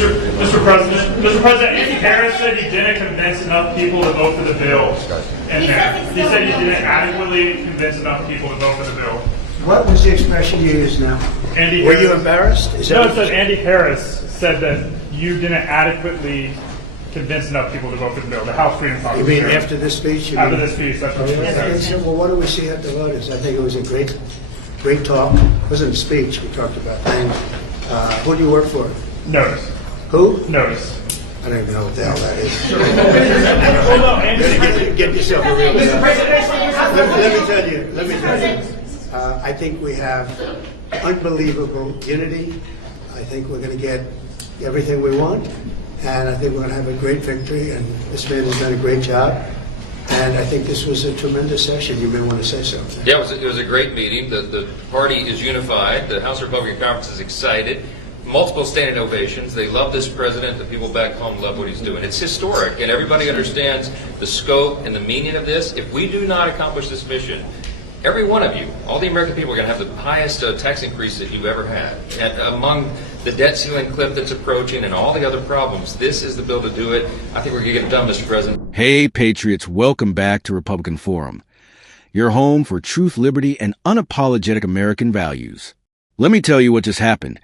Mr. President, Andy Harris said he didn't convince enough people to vote for the bill. And he said he didn't adequately convince enough people to vote for the bill. What was the expression you used now? Were you embarrassed? No, it said Andy Harris said that you didn't adequately convince enough people to vote for the bill. The House Freedom Caucus. You mean after this speech? After this speech, that's what he said. Well, what do we see at the voters? I think it was a great talk. It wasn't a speech. We talked about things. Who do you work for? Notice. Who? Notice. I don't even know what the hell that is. Get yourself a real job. Let me tell you. I think we have unbelievable unity. I think we're going to get everything we want. And I think we're going to have a great victory. And this man has done a great job. And I think this was a tremendous session. You may want to say something. Yeah, it was a great meeting. The party is unified. The House Republican Conference is excited. Multiple standing ovations. They love this president. The people back home love what he's doing. It's historic, and everybody understands the scope and the meaning of this. If we do not accomplish this mission, every one of you, all the American people, are going to have the highest tax increase that you've ever had. And among the debt ceiling cliff that's approaching and all the other problems, this is the bill to do it. I think we're going to get it done, Mr. President. Hey, Patriots, welcome back to Republican Forum, your home for truth, liberty, and unapologetic American values. Let me tell you what just happened.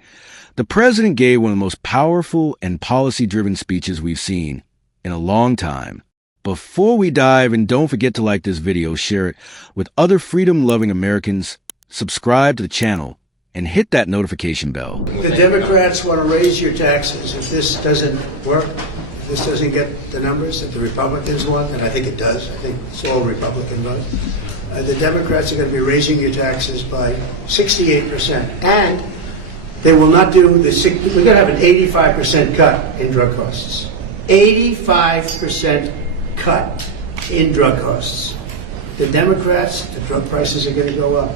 The president gave one of the most powerful and policy-driven speeches we've seen in a long time. Before we dive, and don't forget to like this video, share it with other freedom-loving Americans, subscribe to the channel, and hit that notification bell. The Democrats want to raise your taxes. If this doesn't work, if this doesn't get the numbers that the Republicans want, and I think it does, I think it's all Republican vote, the Democrats are going to be raising your taxes by 68%. And they will not do the, we're going to have an 85% cut in drug costs. 85% cut in drug costs. The Democrats, the drug prices are going to go up.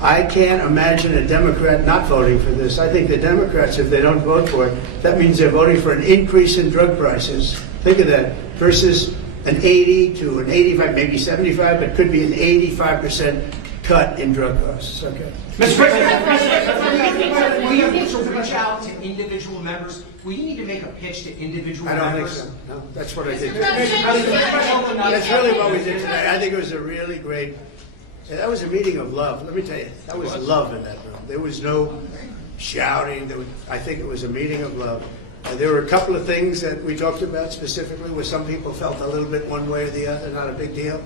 I can't imagine a Democrat not voting for this. I think the Democrats, if they don't vote for it, that means they're voting for an increase in drug prices. Think of that, versus an 80 to an 85, maybe 75, but could be an 85% cut in drug costs. Okay. Mr. President, will you need to reach out to individual members? Will you need to make a pitch to individual members? I don't think so. No, that's what I did. That's really what we did today. I think it was a really great. That was a meeting of love. Let me tell you, that was love in that room. There was no shouting. I think it was a meeting of love. There were a couple of things that we talked about specifically where some people felt a little bit one way or the other, not a big deal.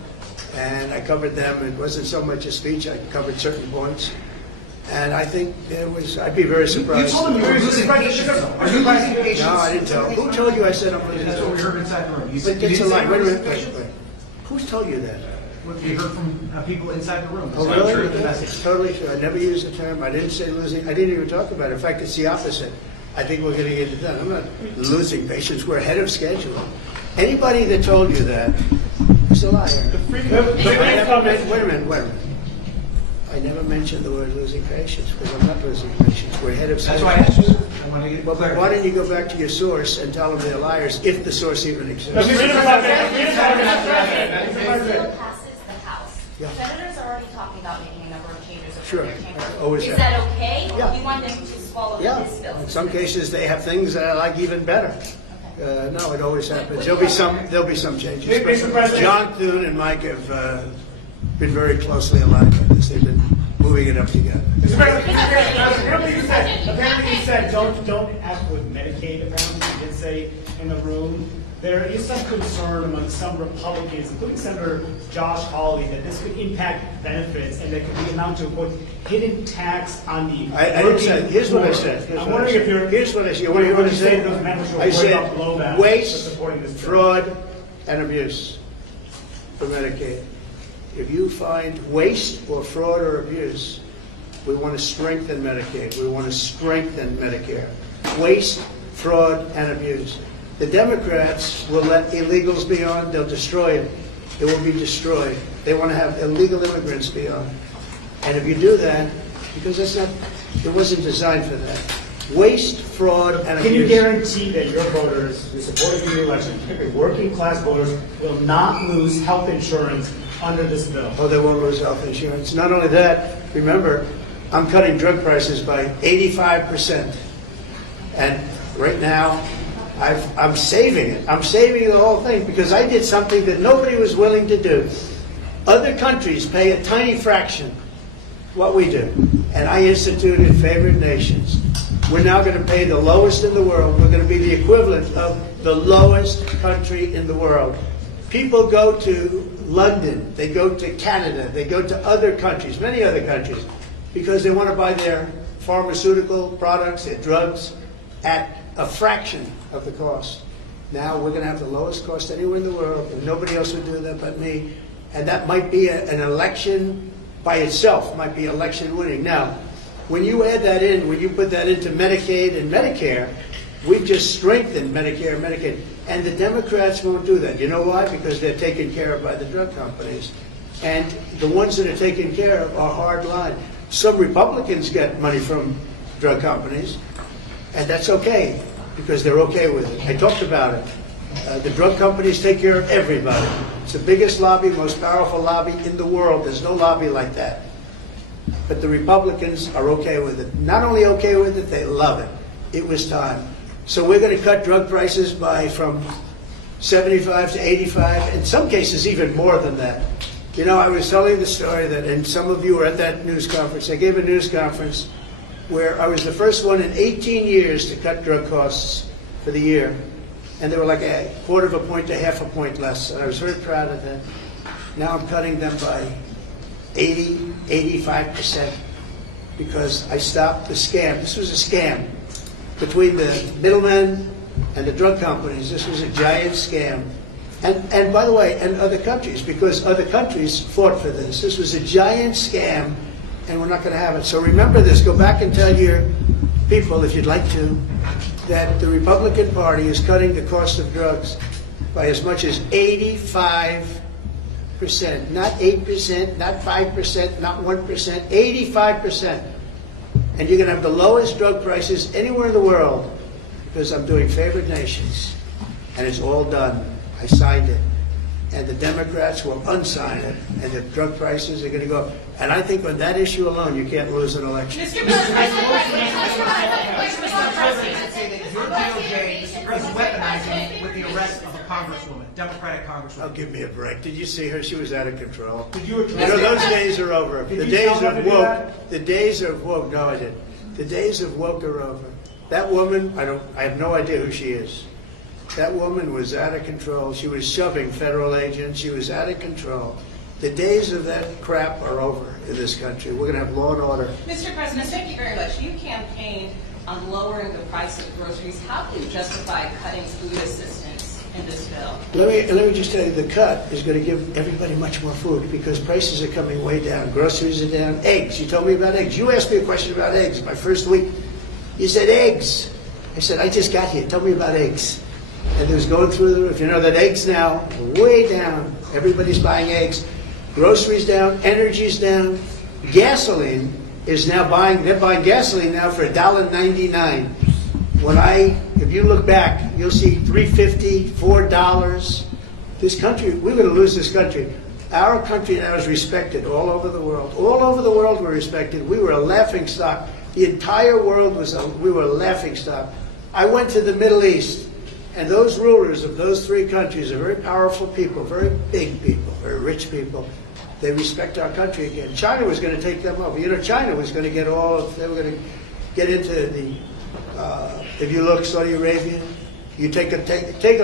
And I covered them. It wasn't so much a speech. I covered certain points. And I think there was, I'd be very surprised. You told them you were losing patience. Are you losing patience? No, I didn't tell. Who told you I said I'm losing? That's what we heard inside the room. You But said you it's a didn't lie. say Wait a you were minute. losing Wait. patience. Who's told you that? What we heard from people inside the room. Oh, That's really? the message. It's totally true. I never used the term. I didn't say losing. I didn't even talk about it. In fact, it's the opposite. I think we're going to get it done. I'm not losing patience. We're ahead of schedule. Anybody that told you that is a liar. Wait a minute. I never mentioned the word losing patience because I'm not losing patience. We're ahead of schedule. That's why I asked you. I want to get Well, clarity. why don't you go back to your source and tell them they're liars if the source even exists? Mr. It still passes the House. Yeah. Senators are already talking about making a number of changes over Sure. their chamber. Always Is have. that okay? Or Yeah. do you want them to swallow Yeah, this bill? in some cases they have things that I like even better. No, it always happens. There'll be some changes. Mr. President. John Thune and Mike have been very closely aligned on this. They've been moving it up together. Mr. President, apparently you said don't F with Medicaid. Apparently you did say in the room. There is some concern among some Republicans, including Senator Josh Hawley, that this could impact benefits and that could be amount to a hidden tax on the. I didn't say. Here's what I said. I'm wondering if you're. Here's what I said. What do you want to say? I said waste, fraud, and abuse for Medicaid. If you find waste or fraud or abuse, we want to strengthen Medicaid. We want to strengthen Medicare. Waste, fraud, and abuse. The Democrats will let illegals be on. They'll destroy it. It will be destroyed. They want to have illegal immigrants be on. And if you do that, because that's not, it wasn't designed for that. Waste, fraud, and abuse. Can you guarantee that your voters who supported you in the election, particularly working class voters, will not lose health insurance under this bill? Oh, they won't lose health insurance. Not only that, remember, I'm cutting drug prices by 85%. And Right now, I'm saving it. I'm saving the whole thing because I did something that nobody was willing to do. Other countries pay a tiny fraction what we do. And I instituted favored nations. We're now going to pay the lowest in the world. We're going to be the equivalent of the lowest country in the world. People go to London, they go to Canada, they go to other countries, many other countries, because they want to buy their pharmaceutical products, their drugs, at a fraction of the cost. Now we're going to have the lowest cost anywhere in the world, and nobody else would do that but me. And that might be an election by itself, might be election winning. Now, when you add that in, when you put that into Medicaid and Medicare, we've just strengthened Medicare and Medicaid. And the Democrats won't do that. You know why? Because they're taken care of by the drug companies. And the ones that are taken care of are hard line. Some Republicans get money from drug companies, and that's okay, because they're okay with it. I talked about it. The drug companies take care of everybody. It's the biggest lobby, most powerful lobby in the world. There's no lobby like that. But the Republicans are okay with it. Not only okay with it, they love it. It was time. So we're going to cut drug prices from 75 to 85, in some cases even more than that. You know, I was telling the story that, and some of you were at that news conference. I gave a news conference where I was the first one in 18 years to cut drug costs for the year. And they were like a quarter of a point to half a point less. And I was very proud of that. Now I'm cutting them by 80, 85%, because I stopped the scam. This was a scam between the middlemen and the drug companies. This was a giant scam. And by the way, and other countries, because other countries fought for this. This was a giant scam, and we're not going to have it. So remember this. Go back and tell your people, if you'd like to, that the Republican Party is cutting the cost of drugs by as much as 85%. Not 8%, not 5%, not 1%, 85%. And you're going to have the lowest drug prices anywhere in the world, because I'm doing favored nations. And it's all done. I signed it. And the Democrats will unsign it, and the drug prices are going to go up. And I think on that issue alone, you can't lose an election. Mr. President, say that your DOJ is weaponizing with the arrest of a congresswoman, Democratic congresswoman. Oh, give me a break. Did you see her? She was out of control. Did you address You know, that? those days are over. Did The you days tell them of to do woke. that? The days of woke. No, I didn't. The days of woke are over. That woman, I have no idea who she is. That woman was out of control. She was shoving federal agents. She was out of control. The days of that crap are over in this country. We're going to have law and order. Mr. President, thank you very much. You campaigned on lowering the price of groceries. How do you justify cutting food assistance in this bill? Let me just tell you, the cut is going to give everybody much more food, because prices are coming way down. Groceries are down. Eggs. You told me about eggs. You asked me a question about eggs my first week. You said eggs. I said, I just got here. Tell me about eggs. And it was going through the roof. You know that eggs now, way down. Everybody's buying eggs. Groceries down. Energy's down. Gasoline is now they're buying gasoline now for $1.99. If you look back, you'll see $3.50, $4. This country, we're going to lose this country. Our country now is respected all over the world. All over the world we're respected. We were a laughing stock. The entire world we were a laughing stock. I went to the Middle East, and those rulers of those three countries are very powerful people, very big people, very rich people. They respect our country again. China was going to take them over. You know, China was going to they were going to get into the, if you look, Saudi Arabia, you take a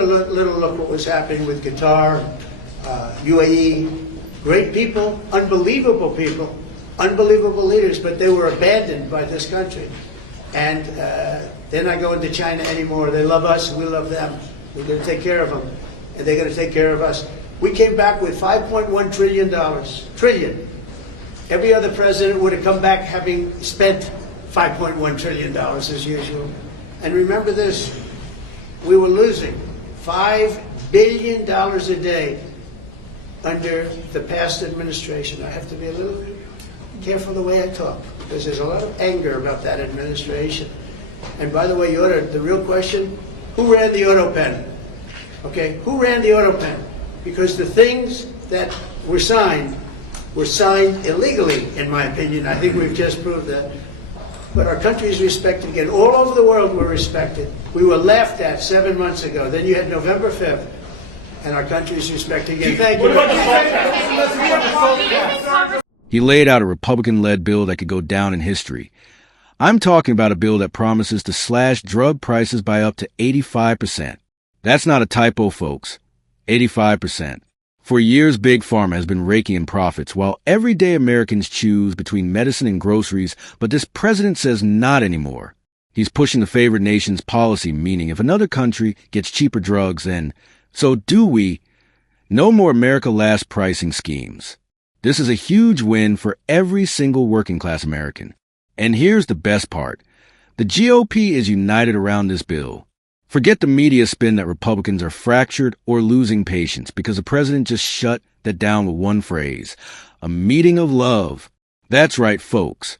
little look what was happening with Qatar, UAE, great people, unbelievable leaders, but they were abandoned by this country. And they're not going to China anymore. They love us, we love them. We're going to take care of them, and they're going to take care of us. We came back with $5.1 trillion. Trillion. Every other president would have come back having spent $5.1 trillion as usual. And remember this, we were losing $5 billion a day under the past administration. I have to be a little bit careful the way I talk, because there's a lot of anger about that administration. And by the way, the real question, who ran the auto pen? Okay, who ran the auto pen? Because the things that were signed illegally, in my opinion. I think we've just proved that. but our country is respected again. All over the world we're respected. We were laughed at 7 months ago. Then you had November 5th, and our country is respected again. Thank you. He laid out a Republican-led bill that could go down in history. I'm talking about a bill that promises to slash drug prices by up to 85%. That's not a typo, folks. 85%. For years, Big Pharma has been raking in profits while everyday Americans choose between medicine and groceries, but this president says not anymore. He's pushing the favored nation's policy, meaning if another country gets cheaper drugs, then so do we. No more America Last pricing schemes. This is a huge win for every single working-class American. And here's the best part. The GOP is united around this bill. Forget the media spin that Republicans are fractured or losing patience because the president just shut that down with one phrase. A meeting of love. That's right, folks.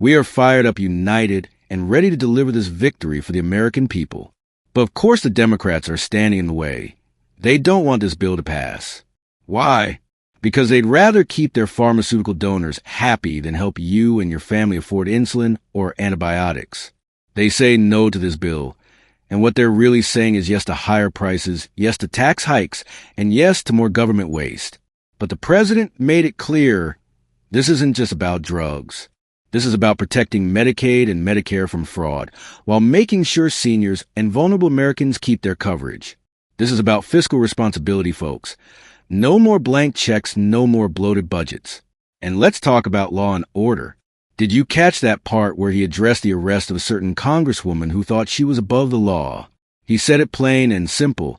We are fired up, united, and ready to deliver this victory for the American people. But of course the Democrats are standing in the way. They don't want this bill to pass. Why? Because they'd rather keep their pharmaceutical donors happy than help you and your family afford insulin or antibiotics. They say no to this bill. And what they're really saying is yes to higher prices, yes to tax hikes, and yes to more government waste. But the president made it clear this isn't just about drugs. This is about protecting Medicaid and Medicare from fraud, while making sure seniors and vulnerable Americans keep their coverage. This is about fiscal responsibility, folks. No more blank checks, no more bloated budgets. And let's talk about law and order. Did you catch that part where he addressed the arrest of a certain congresswoman who thought she was above the law? He said it plain and simple.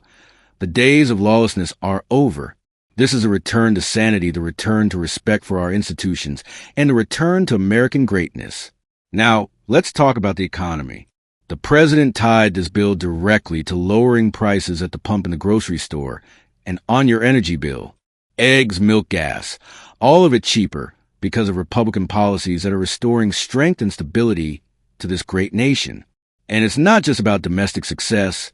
The days of lawlessness are over. This is a return to sanity, the return to respect for our institutions, and a return to American greatness. Now, let's talk about the economy. The president tied this bill directly to lowering prices at the pump in the grocery store and on your energy bill. Eggs, milk, gas, all of it cheaper, because of Republican policies that are restoring strength and stability to this great nation. And it's not just about domestic success.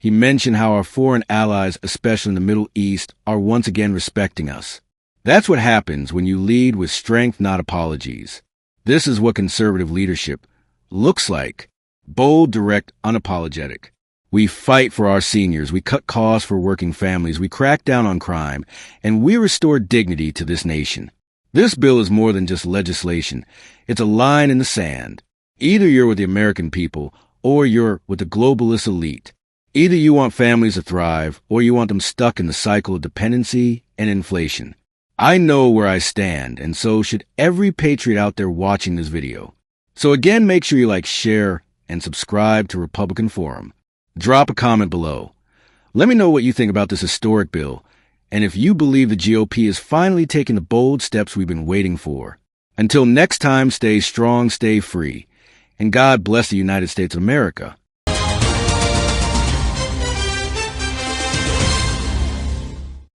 He mentioned how our foreign allies, especially in the Middle East, are once again respecting us. That's what happens when you lead with strength, not apologies. This is what conservative leadership looks like. Bold, direct, unapologetic. We fight for our seniors, we cut costs for working families, we crack down on crime, and we restore dignity to this nation. This bill is more than just legislation. It's a line in the sand. Either you're with the American people, or you're with the globalist elite. Either you want families to thrive, or you want them stuck in the cycle of dependency and inflation. I know where I stand, and so should every patriot out there watching this video. So again, make sure you like, share, and subscribe to Republican Forum. Drop a comment below. Let me know what you think about this historic bill, and if you believe the GOP is finally taking the bold steps we've been waiting for. Until next time, stay strong, stay free, and God bless the United States of America.